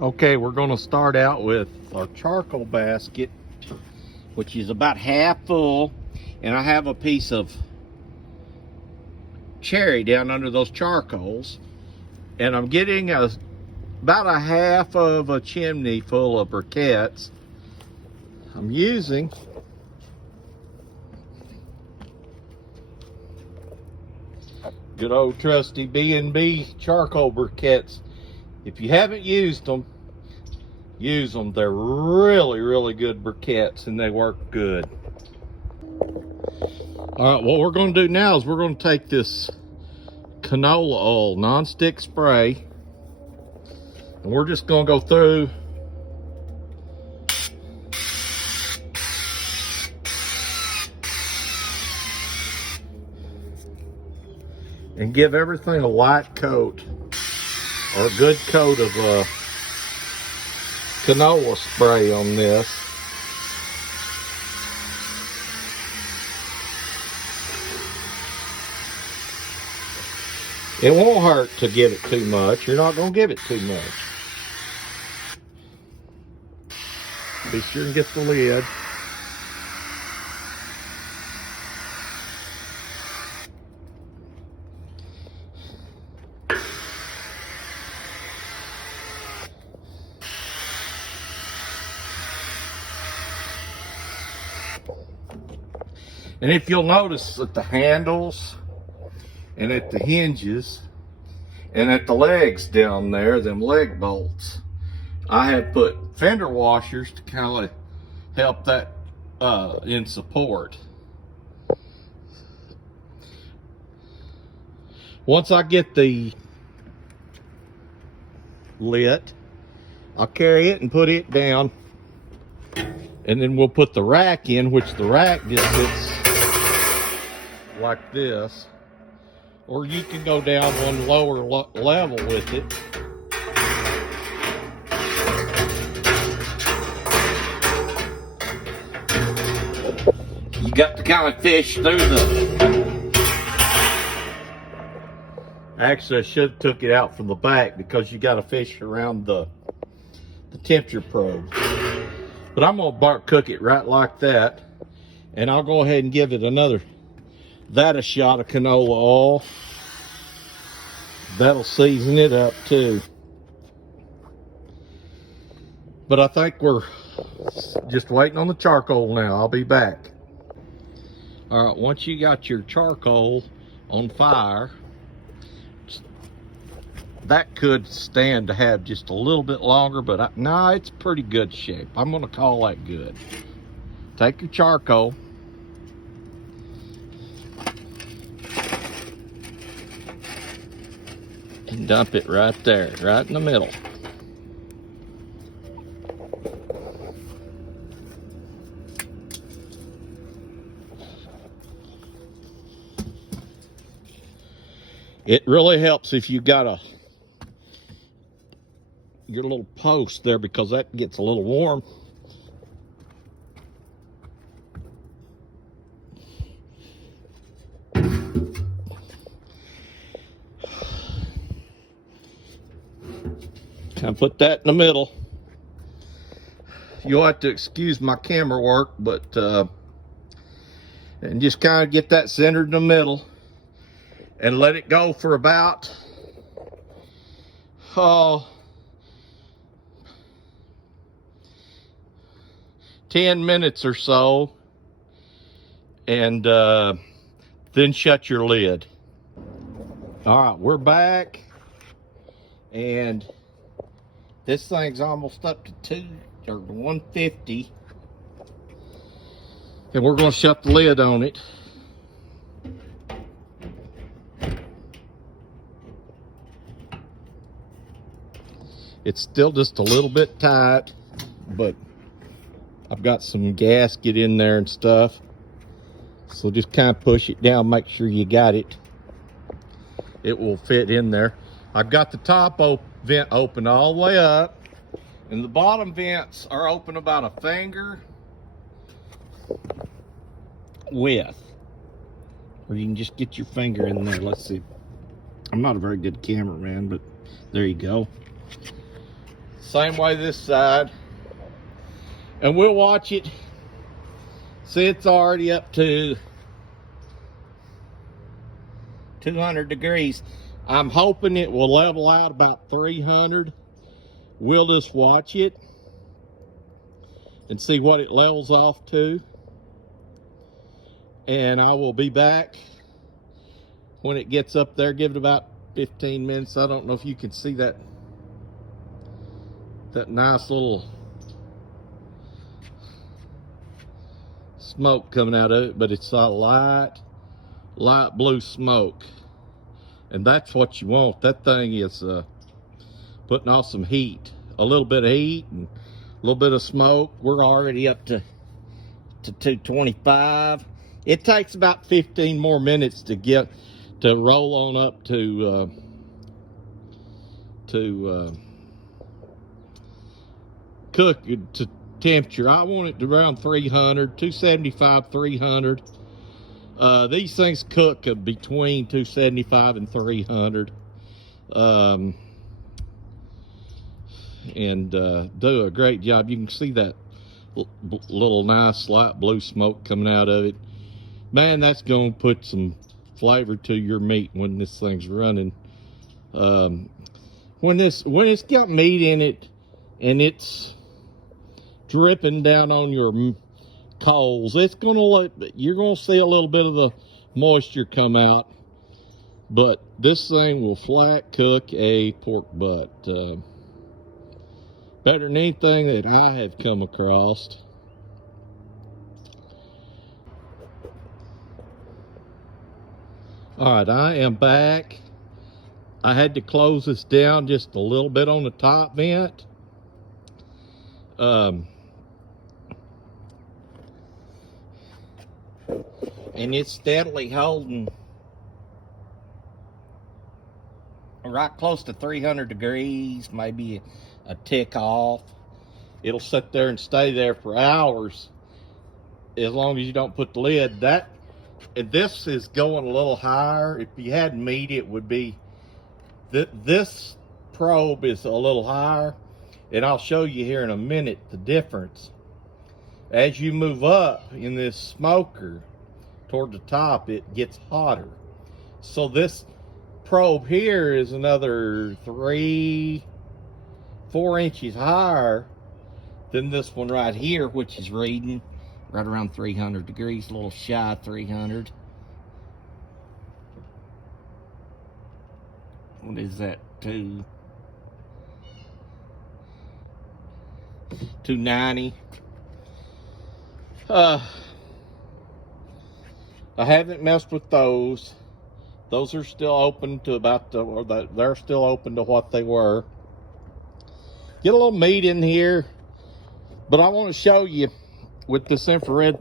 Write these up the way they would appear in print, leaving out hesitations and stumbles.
Okay, we're going to start out with our charcoal basket, which is about half full, and I have a piece of cherry down under those charcoals, and I'm getting about a half of a chimney full of briquettes. I'm using good old trusty B&B charcoal briquettes. If you haven't used them, use them. They're really good briquettes, and they work good. All right, what we're going to do now is we're going to take this canola oil non-stick spray, and we're just going to go through and give everything a light coat, or a good coat of canola spray on this. It won't hurt to give it too much. You're not going to give it too much. Be sure and get the lid. And if you'll notice at the handles and at the hinges and at the legs down there, them leg bolts, I have put fender washers to kind of help that in support. Once I get the lit, I'll carry it and put it down, and then we'll put the rack in, which the rack just sits like this, or you can go down one lower level with it. You got to kind of fish through the... Actually, I should have took it out from the back, because you got to fish around the temperature probe. But I'm going to cook it right like that, and I'll go ahead and give it a shot of canola oil. That'll season it up too. But I think we're just waiting on the charcoal now. I'll be back. All right, once you got your charcoal on fire, that could stand to have just a little bit longer, but no, it's pretty good shape. I'm going to call that good. Take your charcoal, and dump it right there, right in the middle. It really helps if you got your little post there, because that gets a little warm. Kind of put that in the middle. You'll have to excuse my camera work, but and just kind of get that centered in the middle, and let it go for about 10 minutes or so, and then shut your lid. All right, we're back, and this thing's almost up to 150, and we're going to shut the lid on it. It's still just a little bit tight, but I've got some gasket in there and stuff, so just kind of push it down, make sure you got it. It will fit in there. I've got the top vent open all the way up, and the bottom vents are open about a finger width, or you can just get your finger in there. Let's see. I'm not a very good cameraman, but there you go. Same way this side. And we'll watch it. See, it's already up to 200 degrees. I'm hoping it will level out about 300. We'll just watch it and see what it levels off to. And I will be back when it gets up there. Give it about 15 minutes. I don't know if you can see that nice little smoke coming out of it, but it's a light blue smoke, and that's what you want. That thing is putting off some heat, a little bit of heat and a little bit of smoke. We're already up to 225. It takes about 15 more minutes to get to roll on up to cook to temperature. I want it to around 300, 275, 300. These things cook between 275 and 300. And do a great job. You can see that little nice light blue smoke coming out of it. Man, that's going to put some flavor to your meat when this thing's running. When it's got meat in it and it's dripping down on your coals, it's you're gonna see a little bit of the moisture come out, but this thing will flat cook a pork butt better than anything that I have come across. All right, I am back. I had to close this down just a little bit on the top vent. And it's steadily holding right close to 300 degrees, maybe a tick off. It'll sit there and stay there for hours as long as you don't put the lid. This is going a little higher. If you had meat, it would be this probe is a little higher, and I'll show you here in a minute the difference. As you move up in this smoker toward the top, it gets hotter. So this probe here is another 3-4 inches higher than this one right here, which is reading right around 300 degrees, a little shy of 300. What is that? 290. I haven't messed with those. Those are still open to they're still open to what they were. Get a little meat in here, but I want to show you with this infrared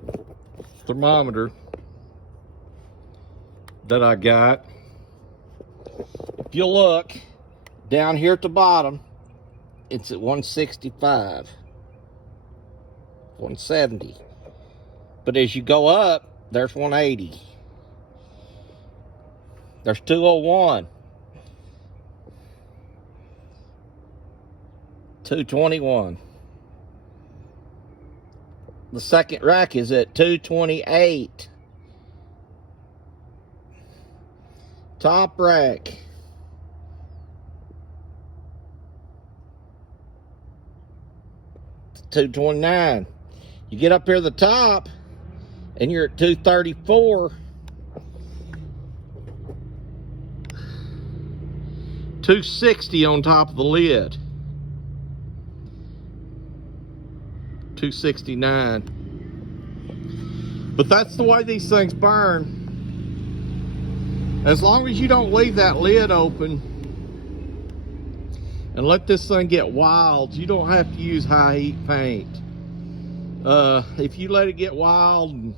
thermometer that I got. If you look down here at the bottom, it's at 165, 170. But as you go up, there's 180. There's 201. 221. The second rack is at 228. Top rack. $229. You get up here to the top and you're at 234. 260 on top of the lid. 269. But that's the way these things burn. As long as you don't leave that lid open and let this thing get wild, you don't have to use high heat paint. If you let it get wild and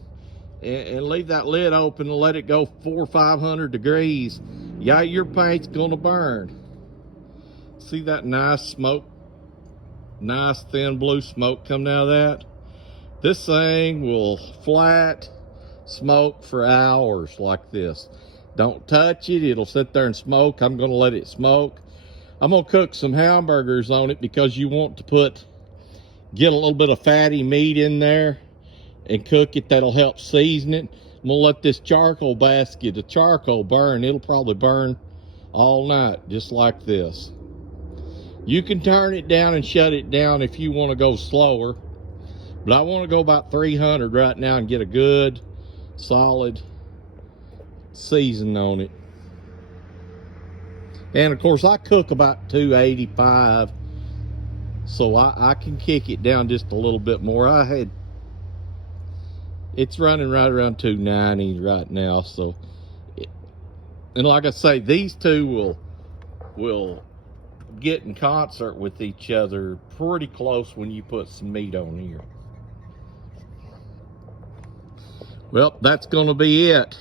leave that lid open and let it go 400 or 500 degrees, yeah, your paint's gonna burn. See that nice smoke, nice thin blue smoke coming out of that? This thing will flat smoke for hours like this. Don't touch it, it'll sit there and smoke. I'm gonna let it smoke. I'm gonna cook some hamburgers on it because you want to get a little bit of fatty meat in there and cook it. That'll help season it. I'm gonna let this charcoal basket of charcoal burn. It'll probably burn all night, just like this. You can turn it down and shut it down if you want to go slower, but I want to go about 300 right now and get a good solid season on it. And of course I cook about 285, so I can kick it down just a little bit more. It's running right around 290 right now. So, and like I say, these two will get in concert with each other pretty close when you put some meat on here. Well, that's going to be it.